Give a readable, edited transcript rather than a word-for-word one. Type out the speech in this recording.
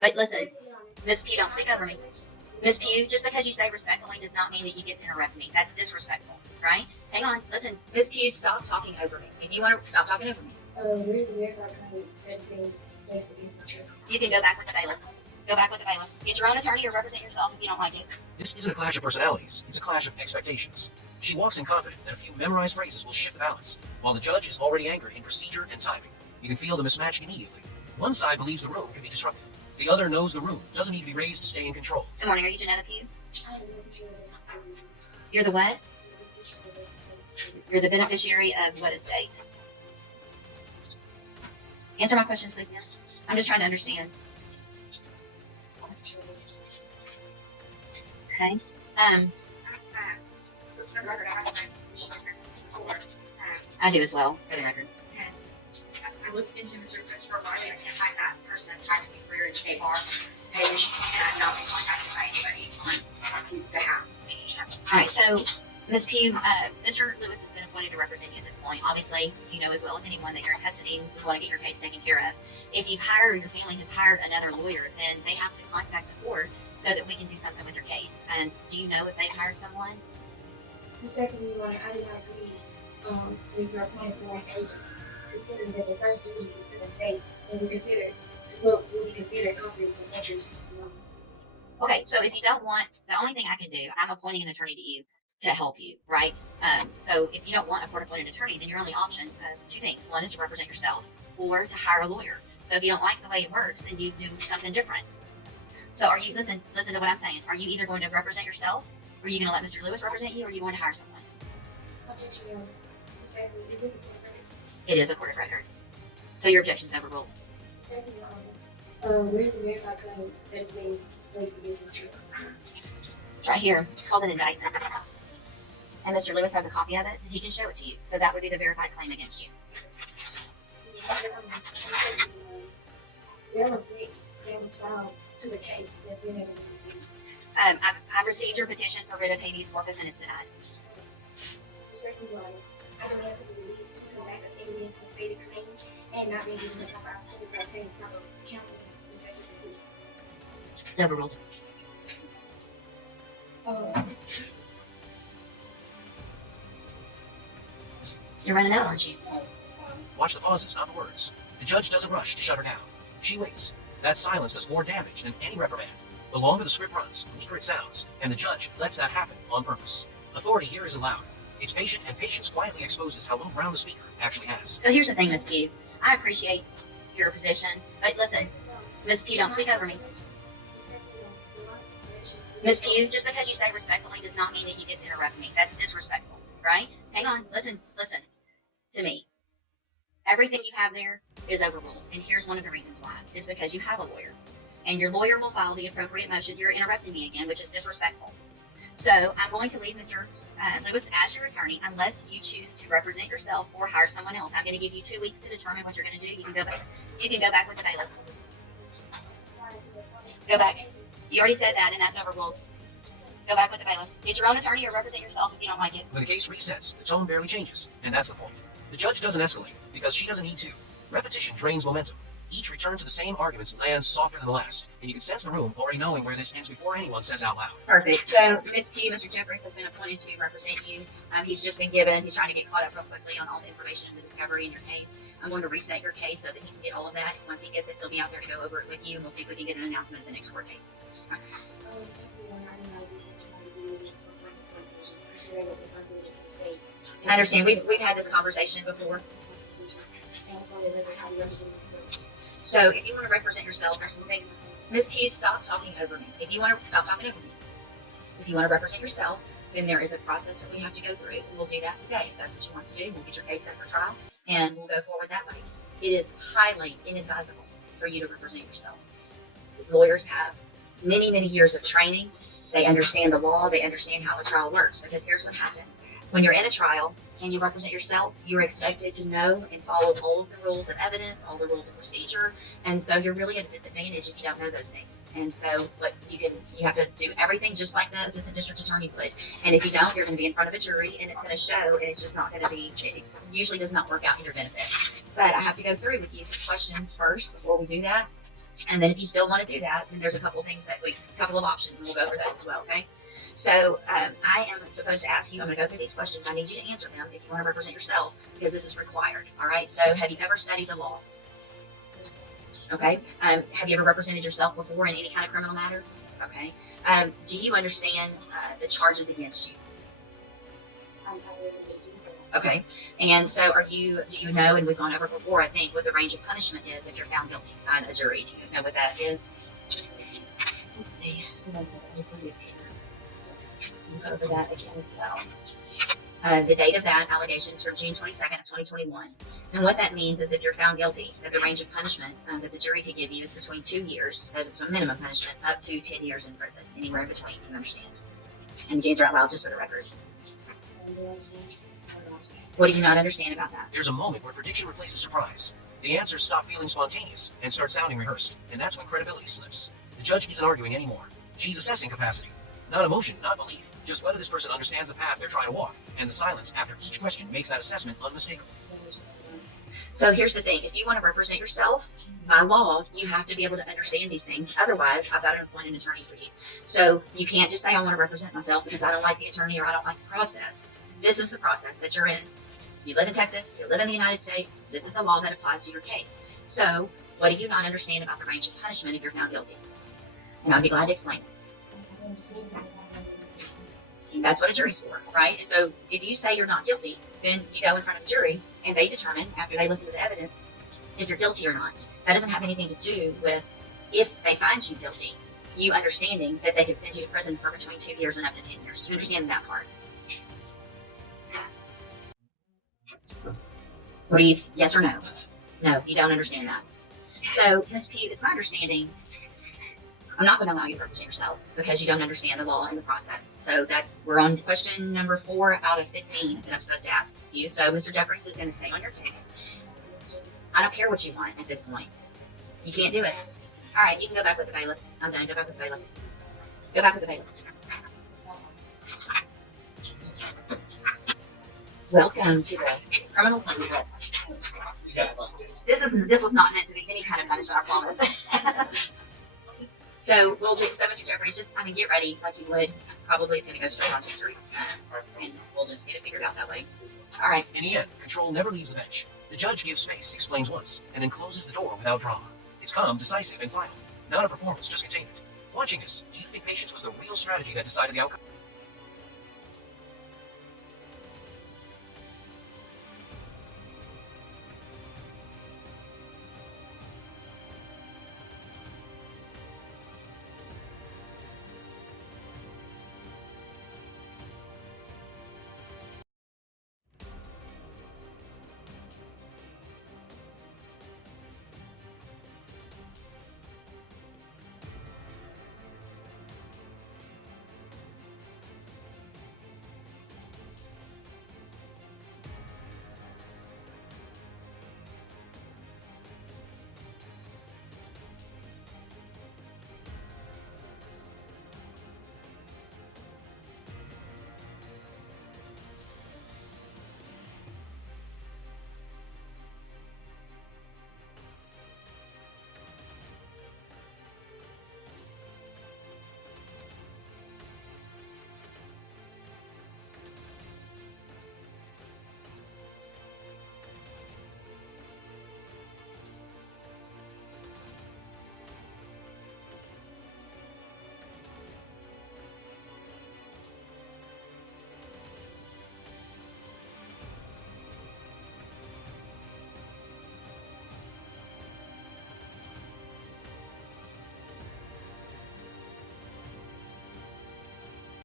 But listen, Miss Pugh, don't speak over me. Miss Pugh, just because you say respectfully does not mean that you get to interrupt me. That's disrespectful, right? Hang on, listen, Miss Pugh, stop talking over me. If you want to stop talking over me, there is a verified claim that has been placed against my trust. you can go back with the bailiff. Go back with the bailiff. Get your own attorney or represent yourself if you don't like it. This isn't a clash of personalities, it's a clash of expectations. She walks in confident that a few memorized phrases will shift the balance, while the judge is already anchored in procedure and timing. You can feel the mismatch immediately. One side believes the room can be disrupted. The other knows the room doesn't need to be raised to stay in control. Good morning, are you Janetta Pugh? You're the what? You're the beneficiary of what estate? Answer my questions, please, ma'am. I'm just trying to understand. Okay. I do as well, for the record. I looked into Mr. Christopher Body. I can't find that person that's practicing career in state bar. And I've not been contacted by anybody on his behalf. All right, so Ms. Pugh, Mr. Lewis has been appointed to represent you at this point. Obviously, you know as well as anyone that you're in custody and you want to get your case taken care of. If you've hired or your family has hired another lawyer, then they have to contact the court so that we can do something with your case. And do you know if they hired someone? Respectfully, Your Honor, I did not agree with your appointed foreign agents, considering that the first duty is to the state and will be considered conflict of interest. Okay, so if you don't want, the only thing I can do, I'm appointing an attorney to you to help you, right? So if you don't want a court-appointed attorney, then your only option, two things. One is to represent yourself or to hire a lawyer. So if you don't like the way it works, then you do something different. So are you, listen to what I'm saying. Are you either going to represent yourself, or are you going to let Mr. Lewis represent you, or are you going to hire someone? Objection, Your Honor. Respectfully, is this a court record? It is a court of record. So your objection's overruled. Respectfully, Your Honor, there is a verified claim that has been placed against my trust. It's right here. It's called an indictment. And Mr. Lewis has a copy of it, and he can show it to you. So that would be the verified claim against you. There are bricks that was filed to the case that's been never been received. I've received your petition for writ of habeas corpus, and it's denied. Respectfully, Your Honor, I demand to be released due to lack of evidence and stated claims and not being given the proper opportunity to obtain proper counsel and effective defense. It's overruled. You're running out, aren't you? Watch the pauses, not the words. The judge doesn't rush to shut her down. She waits. That silence does more damage than any reprimand. The longer the script runs, the weaker it sounds, and the judge lets that happen on purpose. Authority here is allowed. It's patient, and patience quietly exposes how little ground the speaker actually has. So here's the thing, Miss Pugh. I appreciate your position, but listen, Miss Pugh, don't speak over me. Miss Pugh, just because you say respectfully does not mean that you get to interrupt me. That's disrespectful, right? Hang on, listen to me. Everything you have there is overruled, and here's one of the reasons why. It's because you have a lawyer, and your lawyer will file the appropriate motion. You're interrupting me again, which is disrespectful. So I'm going to leave Mr. Lewis as your attorney unless you choose to represent yourself or hire someone else. I'm going to give you 2 weeks to determine what you're going to do. You can go back. You can go back with the bailiff. Go back. You already said that, and that's overruled. Go back with the bailiff. Get your own attorney or represent yourself if you don't like it. When the case resets, the tone barely changes, and that's the point. The judge doesn't escalate, because she doesn't need to. Repetition drains momentum. Each return to the same arguments lands softer than the last, and you can sense the room already knowing where this ends before anyone says out loud. Perfect. So, Ms. Pugh, Mr. Jeffries has been appointed to represent you. He's just been given, he's trying to get caught up real quickly on all the information and the discovery in your case. I'm going to reset your case so that he can get all of that. Once he gets it, he'll be out there to go over it with you, and we'll see if we can get an announcement at the next court date. I understand. We've had this conversation before. So if you want to represent yourself, there's some things. Ms. Pugh, stop talking over me. If you want to stop talking over me. If you want to represent yourself, then there is a process that we have to go through. We'll do that today. If that's what you want to do, we'll get your case set for trial and we'll go forward that way. It is highly inadvisable for you to represent yourself. Lawyers have many, many years of training. They understand the law. They understand how the trial works. Because here's what happens. When you're in a trial and you represent yourself, you're expected to know and follow all of the rules of evidence, all the rules of procedure. And so you're really at a disadvantage if you don't know those things. And so you have to do everything just like the assistant district attorney would. And if you don't, you're going to be in front of a jury and it's going to show, and it's just not going to be, it usually does not work out in your benefit. But I have to go through with you some questions first before we do that. And then if you still want to do that, then there's a couple of options, and we'll go over those as well, okay? So I am supposed to ask you, I'm going to go through these questions. I need you to answer them if you want to represent yourself, because this is required, all right? So have you ever studied the law? Okay. Have you ever represented yourself before in any kind of criminal matter? Okay. Do you understand the charges against you? Okay. And so do you know, and we've gone over before, I think, what the range of punishment is if you're found guilty by a jury? Do you know what that is? Let's see. Go over that again as well. The date of that allegation is from June 22nd of 2021. And what that means is if you're found guilty, that the range of punishment that the jury could give you is between 2 years, that's a minimum punishment, up to 10 years in prison, anywhere in between, you understand? And you answer out loud just for the record. What do you not understand about that? There's a moment where prediction replaces surprise. The answers stop feeling spontaneous and start sounding rehearsed, and that's when credibility slips. The judge isn't arguing anymore. She's assessing capacity. Not emotion, not belief, just whether this person understands the path they're trying to walk, and the silence after each question makes that assessment unmistakable. So here's the thing. If you want to represent yourself, by law, you have to be able to understand these things. Otherwise, I've got to appoint an attorney for you. So you can't just say, I want to represent myself because I don't like the attorney or I don't like the process. This is the process that you're in. You live in Texas, you live in the United States, this is the law that applies to your case. So what do you not understand about the range of punishment if you're found guilty? And I'd be glad to explain. That's what a jury's for, right? And so if you say you're not guilty, then you go in front of a jury and they determine, after they listen to the evidence, if you're guilty or not. That doesn't have anything to do with if they find you guilty, you understanding that they could send you to prison for between 2 years and up to 10 years. Do you understand that part? What do you, yes or no? No, you don't understand that. So, Ms. Pugh, it's my understanding, I'm not going to allow you to represent yourself because you don't understand the law and the process. So we're on question number 4 out of 15 that I'm supposed to ask you. So Mr. Jeffries is going to stay on your case. I don't care what you want at this point. You can't do it. All right, you can go back with the bailiff. I'm done. Go back with the bailiff. Go back with the bailiff. Welcome to the criminal punishment list. This was not meant to be any kind of punishment, I promise. So Mr. Jeffries, get ready like you would. Probably it's going to go straight on to jury. And we'll just get it figured out that way. All right. In the end, control never leaves the bench. The judge gives space, explains once, and then closes the door without drama. It's calm, decisive, and final. Not a performance, just containment. Watching this, do you think patience was the real strategy that decided the outcome?